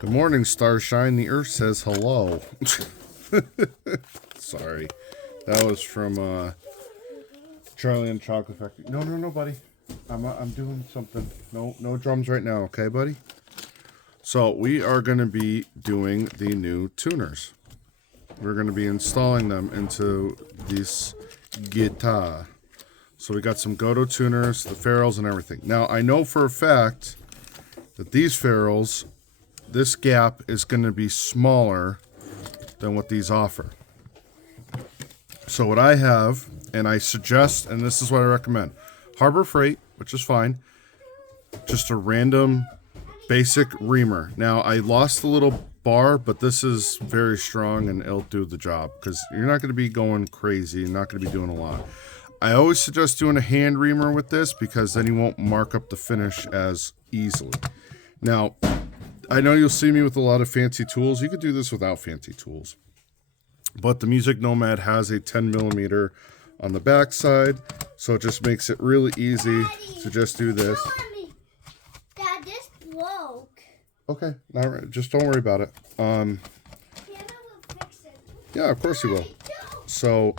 Good morning, Starshine. The Earth says hello. Sorry. That was from Charlie and the Chocolate Factory. No, buddy. I'm doing something. No drums right now, okay, buddy? So we are going to be doing the new tuners. We're going to be installing them into this guitar. So we got some Gotoh tuners, the ferrules, and everything. Now, I know for a fact that these ferrules, this gap is going to be smaller than what these offer. So what I have, and I suggest, and this is what I recommend, Harbor Freight, which is fine, just a random basic reamer. Now, I lost the little bar, but this is very strong and it'll do the job because you're not going to be going crazy. You're not going to be doing a lot. I always suggest doing a hand reamer with this because then you won't mark up the finish as easily. Now, I know you'll see me with a lot of fancy tools. You could do this without fancy tools. But the Music Nomad has a 10 millimeter on the back side, so it just makes it really easy to just do this. Dad, this broke. Okay, just don't worry about it. Piano will fix it. Yeah, of course he will. So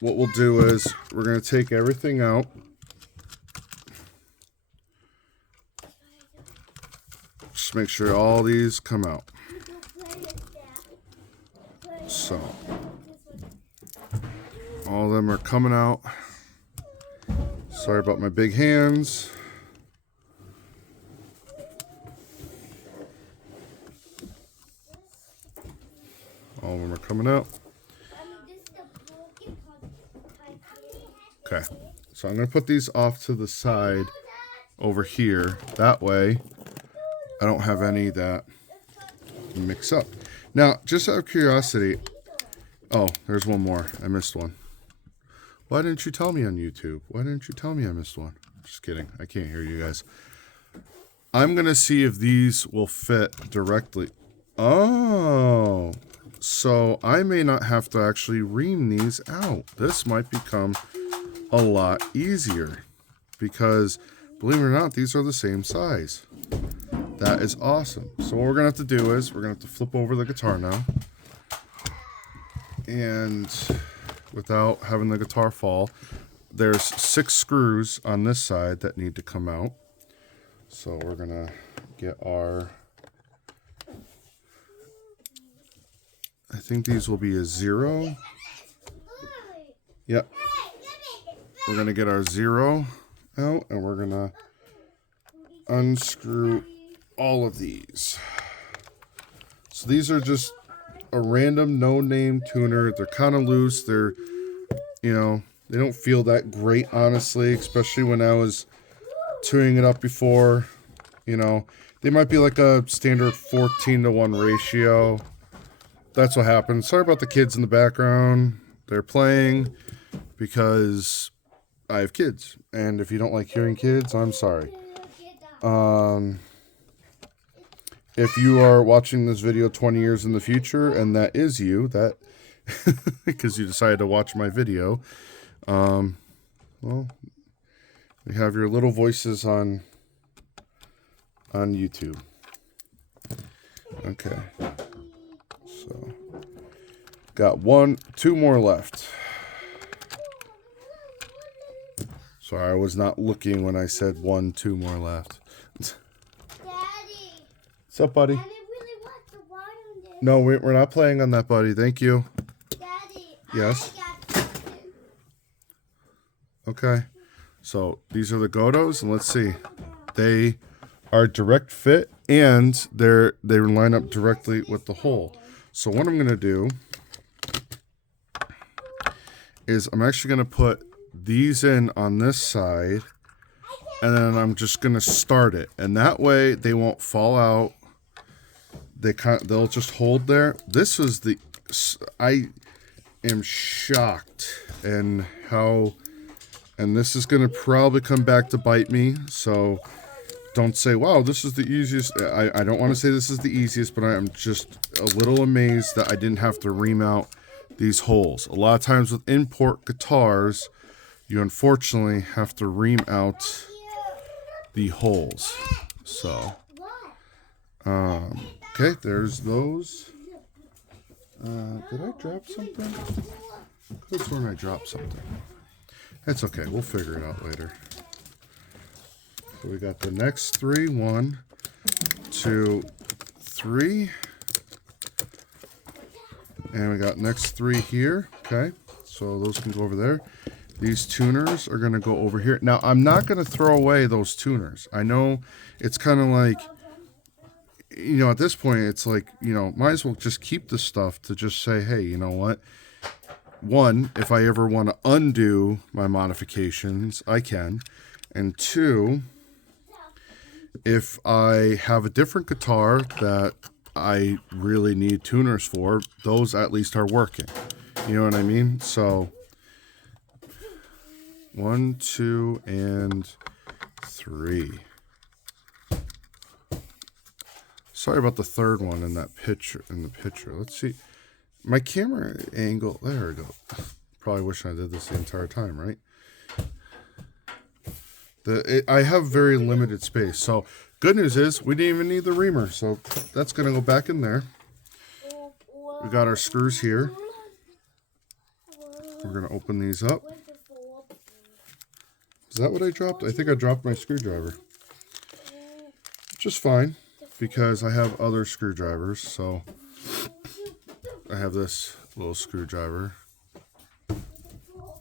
what we'll do is we're going to take everything out. Just make sure all these come out. So all of them are coming out. Sorry about my big hands. All of them are coming out. Okay, so I'm going to put these off to the side over here. That way I don't have any that mix up. Now, just out of curiosity, oh, there's one more. I missed one. Why didn't you tell me on YouTube? Why didn't you tell me I missed one? Just kidding. I can't hear you guys. I'm going to see if these will fit directly. Oh, so I may not have to actually ream these out. This might become a lot easier because, believe it or not, these are the same size. That is awesome. So what we're going to have to do is we're going to have to flip over the guitar now. And without having the guitar fall, there's 6 screws on this side that need to come out. So we're going to get our, I think these will be a 0. Yep. We're going to get our 0 out and we're going to unscrew all of these. So these are just a random no-name tuner. They're kind of loose. They're, you know, they don't feel that great, honestly, especially when I was tuning it up before. You know, they might be like a standard 14-to-1 ratio. That's what happens. Sorry about the kids in the background. They're playing because I have kids. And if you don't like hearing kids, I'm sorry. If you are watching this video 20 years in the future, and that is you, that because you decided to watch my video, well, we have your little voices on YouTube. Okay, so got 2 more left. Sorry, I was not looking when I said 2 more left. What's up, buddy? Really want the water in there. No, we're not playing on that, buddy. Thank you. Daddy, Yes? I got something. Okay. So these are the Gotohs, and let's see. They are direct fit, and they line up directly with the hole. So what I'm going to do is I'm actually going to put these in on this side, and then I'm just going to start it. And that way they won't fall out. They'll just hold there. I am shocked and this is going to probably come back to bite me. So don't say, wow, this is the easiest. I don't want to say this is the easiest, but I am just a little amazed that I didn't have to ream out these holes. A lot of times with import guitars, you unfortunately have to ream out the holes. So Okay, there's those. Did I drop something? Could have sworn I dropped something. It's okay. We'll figure it out later. So we got the next three. 1, 2, 3. And we got next 3 here. Okay. So those can go over there. These tuners are going to go over here. Now, I'm not going to throw away those tuners. I know it's kind of like, you know, at this point, it's like, you know, might as well just keep the stuff to just say, hey, you know what? One, if I ever want to undo my modifications, I can. And 2, if I have a different guitar that I really need tuners for, those at least are working. You know what I mean? So 1, 2, and 3. Sorry about the third one in that picture. Let's see. My camera angle. There we go. Probably wish I did this the entire time, right? I have very limited space. So good news is we didn't even need the reamer. So that's going to go back in there. We got our screws here. We're going to open these up. Is that what I dropped? I think I dropped my screwdriver. Just fine, because I have other screwdrivers. So I have this little screwdriver.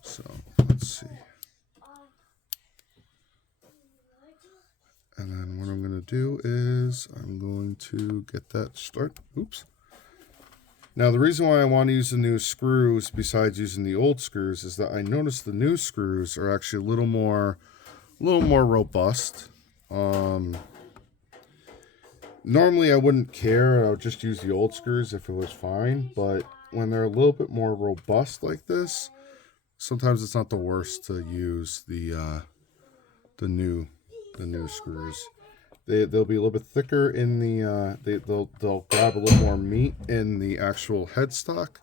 So let's see. And then what I'm going to do is I'm going to get that start. Oops. Now the reason why I want to use the new screws besides using the old screws is that I noticed the new screws are actually a little more robust. Normally I wouldn't care. I would just use the old screws if it was fine. But when they're a little bit more robust like this, sometimes it's not the worst to use the new screws. They'll be a little bit thicker in the they'll grab a little more meat in the actual headstock.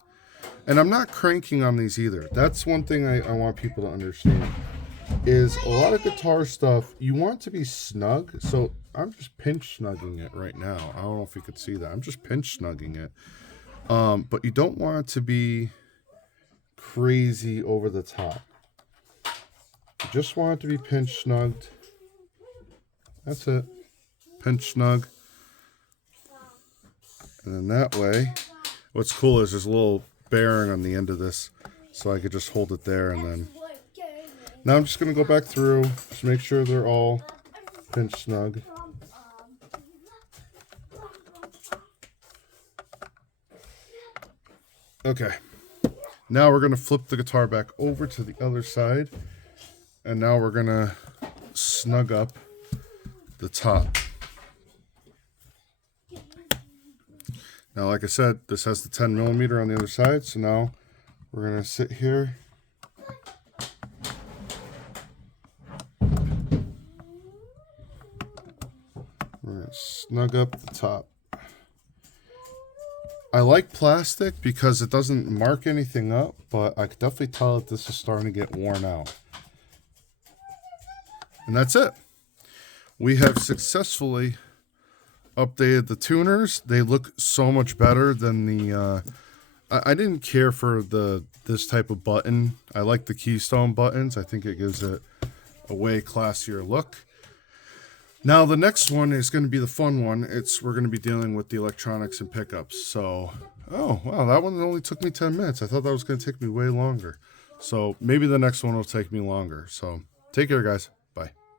And I'm not cranking on these either. That's one thing I want people to understand. Is a lot of guitar stuff you want to be snug. So I'm just pinch snugging it right now. I don't know if you could see that. I'm just pinch snugging it. But you don't want it to be crazy over the top. You just want it to be pinch snugged. That's it. Pinch snug. And then that way, what's cool is there's a little bearing on the end of this. So I could just hold it there and then. Now I'm just going to go back through. Just make sure they're all pinch snug. Okay. Now we're going to flip the guitar back over to the other side. And now we're going to snug up the top. Now, like I said, this has the 10mm on the other side. So now we're going to sit here. We're going to snug up the top. I like plastic because it doesn't mark anything up, but I could definitely tell that this is starting to get worn out. And that's it. We have successfully updated the tuners. They look so much better than the... I didn't care for this type of button. I like the keystone buttons. I think it gives it a way classier look. Now the next one is going to be the fun one. We're going to be dealing with the electronics and pickups. So, oh wow, that one only took me 10 minutes. I thought that was going to take me way longer. So maybe the next one will take me longer. So take care, guys.